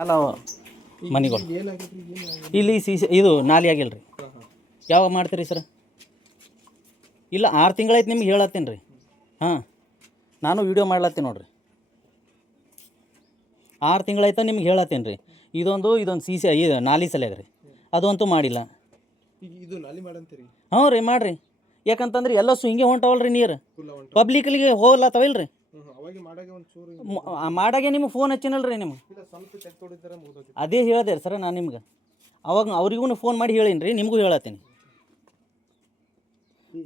ಅಲ್ಲ ಮನೆಗಳು ಇಲ್ಲಿ ಇದು ನಾಲಿ ಆಗಿಲ್ಲ ರೀ. ಯಾವಾಗ ಮಾಡ್ತೀರಿ ಸರ್? ಇಲ್ಲ 6 ತಿಂಗಳಾಯ್ತು ನಿಮ್ಗೆ ಹೇಳತ್ತೀನಿ ರೀ. ಹಾಂ, ನಾನು ವೀಡಿಯೋ ಮಾಡ್ಲತ್ತೀನಿ ನೋಡಿರಿ. 6 ತಿಂಗಳಾಯ್ತು ನಿಮ್ಗೆ ಹೇಳತ್ತೀನಿ ರೀ. ಇದೊಂದು ಇದು ನಾಲಿ ಸಲಿಯಾಗ ರೀ, ಅದಂತೂ ಮಾಡಿಲ್ಲ. ಇದು ನಾಲಿ ಮಾಡಂತೀರಿ? ಹ್ಞೂ ರೀ, ಮಾಡಿರಿ. ಯಾಕಂತಂದ್ರೆ ಎಲ್ಲ ಹಿಂಗೆ ಹೊಂಟವಲ್ಲ ರೀ ನೀರು, ಪಬ್ಲಿಕ್ಲಿಗೆ ಹೋಗ್ಲತ್ತವಿಲ್ಲ ರೀ. ಮಾಡಾಗೆ ನಿಮ್ಗೆ ಫೋನ್ ಹಚ್ಚಿನಲ್ಲ ರೀ ನಿಮ್ಗೆ. ಅದೇ ಹೇಳಿದೆ ಸರ್ ನಾನು ನಿಮ್ಗೆ. ಅವಾಗ ಅವ್ರಿಗೂ ಫೋನ್ ಮಾಡಿ ಹೇಳೀನಿ ರೀ, ನಿಮಗೂ ಹೇಳತ್ತೀನಿ.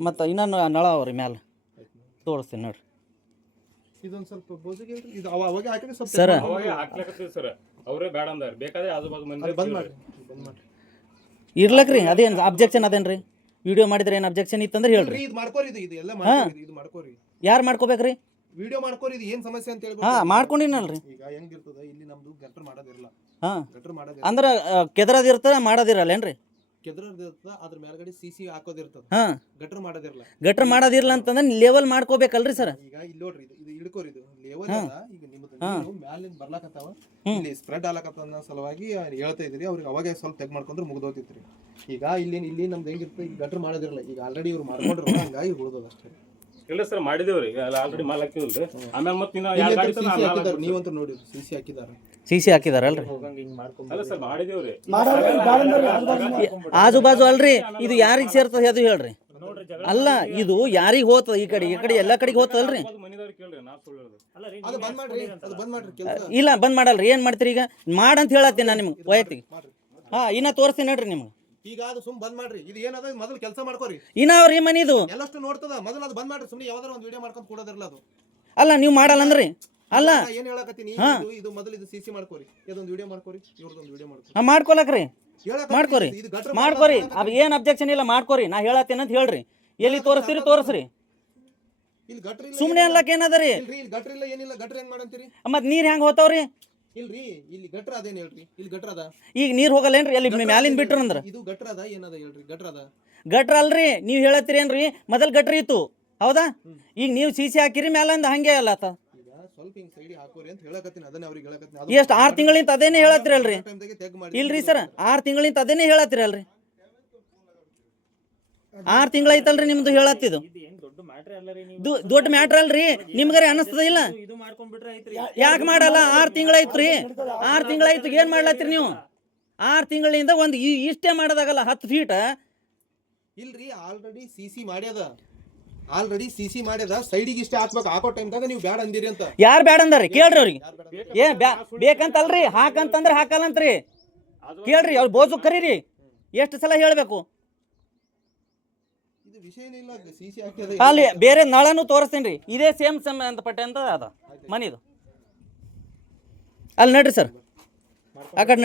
ಮತ್ತು ಇನ್ನೊಂದು ನಳ ಅವ್ರಿ ಮ್ಯಾಲೆ ತೋರಿಸ್ತೀನಿ ನೋಡಿರಿ. ಇದೊಂದು ಸ್ವಲ್ಪ ಬೋಜಿಗೆ ಇದು ಅವಾಗ ಹಾಕಿದ್ರೆ ಸ್ವಲ್ಪ ಸರ್ ಅವಾಗ ಹಾಕ್ಲಕತ್ತೀವಿ ಸರ್. ಅವರೇ ಬೇಡ ಅಂದಾರ, ಬೇಕಾದ್ರೆ ಆಜು ಬಾಜು ಮಂದಿ ಬಂದ್ ಮಾಡಿ ಇರ್ಲಕ್ ರೀ. ಅದೇನು ಅಬ್ಜೆಕ್ಷನ್ ಅದೇನು ರೀ? ವಿಡಿಯೋ ಮಾಡಿದ್ರೆ ಏನು ಅಬ್ಜೆಕ್ಷನ್ ಇತ್ತಂದ್ರೆ ಹೇಳ್ರಿ. ಇದು ಮಾಡ್ಕೋರಿ, ಇದು ಎಲ್ಲ ಮಾಡ್ಕೋರಿ, ಇದು ಮಾಡ್ಕೋರಿ. ಯಾರು ಮಾಡ್ಕೋಬೇಕ್ರಿ? ವಿಡಿಯೋ ಮಾಡ್ಕೋರಿ. ಇದು ಏನು ಸಮಸ್ಯೆ ಅಂತ ಹೇಳ್ಬಿಟ್ಟು. ಹಾಂ, ಮಾಡ್ಕೊಂಡಿನಲ್ರಿ. ಈಗ ಹೆಂಗಿರ್ತದ, ಇಲ್ಲಿ ನಮ್ದು ಗಟ್ರ ಮಾಡೋದಿರಲ್ಲ. ಹಾಂ, ಗಟ್ರ ಮಾಡೋದಿಲ್ಲ ಅಂದ್ರೆ ಕೆದರದಿರ್ತದ ಮಾಡೋದಿರಲ್ಲೇನ್ರಿ? ಕೆದ್ರದಿರ್ತದ, ಅದ್ರ ಮೇಲ್ಗಡೆ ಸಿಸಿ ಹಾಕೋದಿರ್ತದ. ಹಾಂ, ಗಟ್ರ ಮಾಡೋದಿರಲ್ಲ. ಗಟ್ರ ಮಾಡೋದಿರಲ್ಲ ಅಂತಂದ್ರೆ ಲೆವೆಲ್ ಮಾಡ್ಕೋಬೇಕಲ್ರಿ ಸರ್? ಈಗ ಇಲ್ಲಿ ನೋಡ್ರಿ, ಇದು ಇಳ್ಕೋರಿ, ಇದು ಲೆವೆಲ್ ಅದ. ಈಗ ನಿಮ್ಮದು ನೀರು ಮ್ಯಾಲಿಂದ ಬರ್ಲಾಕತ್ತಾವ, ಇಲ್ಲಿ ಸ್ಪ್ರೆಡ್ ಆಗ್ಲಕತ್ತ ಅನ್ನೋ ಸಲುವಾಗಿ ಹೇಳ್ತಾ ಇದ್ರಿ. ಅವ್ರಿಗೆ ಅವಾಗ ಸ್ವಲ್ಪ ತೆಗ್ ಮಾಡ್ಕೊಂಡ್ರೆ ಮುಗ್ದೋತಿತ್ರಿ. ಈಗ ಇಲ್ಲಿ ನಮ್ದು ಹೆಂಗಿರ್ತದೆ, ಈಗ ಗಟ್ರ ಮಾಡೋದಿರಲ್ಲ. ಈಗ ಆಲ್ರೆಡಿ ಇವ್ರು ಮಾಡ್ಕೊಂಡ್ರು, ಹಂಗಾಗಿ ಉಳ್ದೋದು ಅಷ್ಟೇ. ಇಲ್ಲ ಸರ್, ಮಾಡಿದೇವ್ರಿ ಆಲ್ರೆಡಿ ಮಾಲ್ ಹಾಕಿದ್ರಿ. ಆಮೇಲೆ ಮತ್ತೆ ನೀವಂತೂ ನೋಡಿ ಸಿಸಿ ಹಾಕಿದಾರೆ. ಸಿಸಿ ಹಾಕಿದಾರಲ್ರಿ? ಅಲ್ಲ ಸರ್, ಮಾಡಿದೇವ್ರಿ. ಆಜು ಬಾಜು ಅಲ್ರಿ, ಇದು ಯಾರಿಗೆ ಸೇರ್ತದೆ ಅದು ಹೇಳ್ರಿ. ಅಲ್ಲ, ಇದು ಯಾರಿಗೆ ಹೋಗ್ತದ? ಈ ಕಡೆ ಎಲ್ಲ ಕಡೆಗೆ ಹೋಗ್ತದಲ್ರಿ. ಮನೆದವ್ರಿಗೆ ಕೇಳ್ರಿ, ನಾ ಸುಳ್ಳು ಹೇಳುದು. ಅದು ಬಂದ್ ಮಾಡ್ರಿ, ಅದು ಬಂದ್ ಮಾಡ್ರಿ ಕೆಲಸ. ಇಲ್ಲ, ಬಂದ್ ಮಾಡಲ್ರಿ. ಏನು ಮಾಡ್ತೀರಿ ಈಗ? ಮಾಡಂತ ಹೇಳತ್ತೀನಿ ನಾನು ನಿಮ್ಗೆ ವೈಯಕ್ತಿಕ. ಹಾಂ, ಇನ್ನ ತೋರಿಸ್ತೀನಿ ನೋಡ್ರಿ ನಿಮ್ಗೆ. ಈಗ ಅದು ಸುಮ್ ಬಂದ್ ಮಾಡ್ರಿ. ಇದು ಏನದ, ಮೊದಲು ಕೆಲಸ ಮಾಡ್ಕೋರಿ. ಇನ್ನ ಅವ್ರಿ ಮನಿದು ಎಲ್ಲಷ್ಟು ನೋಡ್ತದ. ಮೊದಲು ಅದು ಬಂದ್ ಮಾಡ್ರಿ. ಸುಮ್ಮನೆ ಯಾವ್ದಾರ ಒಂದು ವಿಡಿಯೋ ಮಾಡ್ಕೊಂಡು ಕೊಡೋದಿರಲ್ಲ ಅದು. ಅಲ್ಲ, ನೀವು ಮಾಡಲ್ಲ ಅಂದ್ರಿ. ಅಲ್ಲ, ಏನ್ ಹೇಳಕತ್ತೀನಿ, ಇದು ಮೊದಲು ಇದು ಸಿಸಿ ಮಾಡ್ಕೋರಿ, ಇದೊಂದು ವಿಡಿಯೋ ಮಾಡ್ಕೋರಿ, ಇವ್ರದೊಂದು ವಿಡಿಯೋ ಮಾಡ್ಕೋರಿ. ಹಾಂ, ಮಾಡ್ಕೊಳಕ್ರಿ, ಮಾಡ್ಕೋರಿ, ಇದು ಗಟ್ರ ಮಾಡ್ಕೋರಿ. ಅದು ಏನು ಅಬ್ಜೆಕ್ಷನ್ ಇಲ್ಲ, ಮಾಡ್ಕೋರಿ. ನಾ ಹೇಳತ್ತೇನೆ ಅಂತ ಹೇಳ್ರಿ. ಎಲ್ಲಿ ತೋರಿಸ್ತೀರಿ ತೋರಿಸ್ರಿ. ಇಲ್ಲಿ ಗಟ್ರ ಇಲ್ಲ, ಸುಮ್ಮನೆ ಅನ್ಲಕ್ ಏನದರಿ? ಇಲ್ರಿ, ಇಲ್ಲಿ ಗಟ್ರ ಇಲ್ಲ, ಏನಿಲ್ಲ. ಗಟ್ರ ಹೆಂಗ್ ಮಾಡಂತೀರಿ? ಮತ್ತೆ ನೀರು ಹೆಂಗೆ ಹೋಗ್ತಾವ್ರಿ? ಇಲ್ರಿ, ಇಲ್ಲಿ ಗಟ್ರ ಅದೇನ್ ಹೇಳ್ರಿ? ಇಲ್ಲಿ ಗಟ್ರ ಅದ. ಈಗ ನೀರು ಹೋಗಲ್ಲೇನ್ರಿ? ಅಲ್ಲಿ ಮ್ಯಾಲಿಂದ ಬಿಟ್ರ ಅಂದ್ರೆ ಇದು ಗಟ್ರ ಅದ, ಏನದ ಹೇಳ್ರಿ? ಗಟ್ರ ಅದ. ಗಟ್ರ ಅಲ್ರಿ, ನೀವು ಹೇಳತ್ತೀರೇನ್ರಿ? ಮೊದಲು ಗಟ್ರ ಇತ್ತು, ಹೌದಾ? ಈಗ ನೀವು ಸಿಸಿ ಹಾಕಿರಿ ಮ್ಯಾಲಿಂದ ಹಂಗೆ ಅಲ್ಲ ಆತ. ಈಗ ಸ್ವಲ್ಪ ಹಿಂಗ್ ಸೈಡ್ ಹಾಕೋರಿ ಅಂತ ಹೇಳಕತ್ತೀನಿ. ಅದನ್ನ ಅವ್ರಿಗೆ ಹೇಳಕತ್ತೀನಿ. ಎಷ್ಟು 6 ತಿಂಗಳಿಂದ ಅದೇನೇ ಹೇಳತ್ತಿರಲ್ರಿ? ತೆಗ್ ಮಾಡಿ. ಇಲ್ರಿ ಸರ್, 6 ತಿಂಗಳಿಂದ ಅದೇನೇ ಹೇಳತ್ತಿರಲ್ರಿ. 6 ತಿಂಗಳೈತಲ್ರಿ ನಿಮ್ದು ಹೇಳತ್ತಿದ್ದು. ದೊಡ್ಡ ಮ್ಯಾಟ್ರ್ ಅಲ್ರಿ. ನಿಮ್ಗಾರೆ ಅನಿಸ್ತದ ಇಲ್ಲ? ಯಾಕೆ ಮಾಡಲ್ಲ? 6 ತಿಂಗಳೈತ್ರಿ. 6 ತಿಂಗಳಾಯ್ತು. ಏನ್ ಮಾಡ್ಲತ್ತೀರಿ ನೀವು? 6 ತಿಂಗಳಿಂದ ಒಂದು ಇಷ್ಟೇ ಮಾಡೋದಾಗಲ್ಲ. 10 ಫೀಟ್ ಇಲ್ರಿ, ಆಲ್ರೆಡಿ ಸಿಸಿ ಮಾಡ್ಯದ. ಸೈಡಿಗೆ ಇಷ್ಟೇ ಹಾಕ್ಬೇಕು. ಹಾಕೋ ಟೈಮ್ದಾಗ ನೀವು ಬ್ಯಾಡ ಅಂದಿರಿ ಅಂತ. ಯಾರು ಬ್ಯಾಡ ಅಂದಾರಿ? ಕೇಳ್ರಿ ಅವ್ರಿಗೆ. ಬೇಕಂತಲ್ರಿ, ಹಾಕಂತಂದ್ರೆ ಹಾಕಲ್ಲಂತ್ರಿ. ಕೇಳ್ರಿ, ಅವ್ರು ಬೋಜು ಕರೀರಿ. ಎಷ್ಟು ಸಲ ಹೇಳ್ಬೇಕು? ಇದು ವಿಷಯನೇ ಇಲ್ಲ. ಸಿಸಿ ಹಾಕ್ಯದ. ಅಲ್ಲಿ ಬೇರೆ ನಳನು ತೋರಿಸ್ತೀನಿ ರೀ. ಇದೇ ಸೇಮ್ ಸಂಬಂಧಪಟ್ಟ ಅಂತ ಅದ ಮನಿದು. ಅಲ್ಲಿ ನಡ್ರಿ ಸರ್, ಆ ಕಡೆ ನಡ್ರಿ.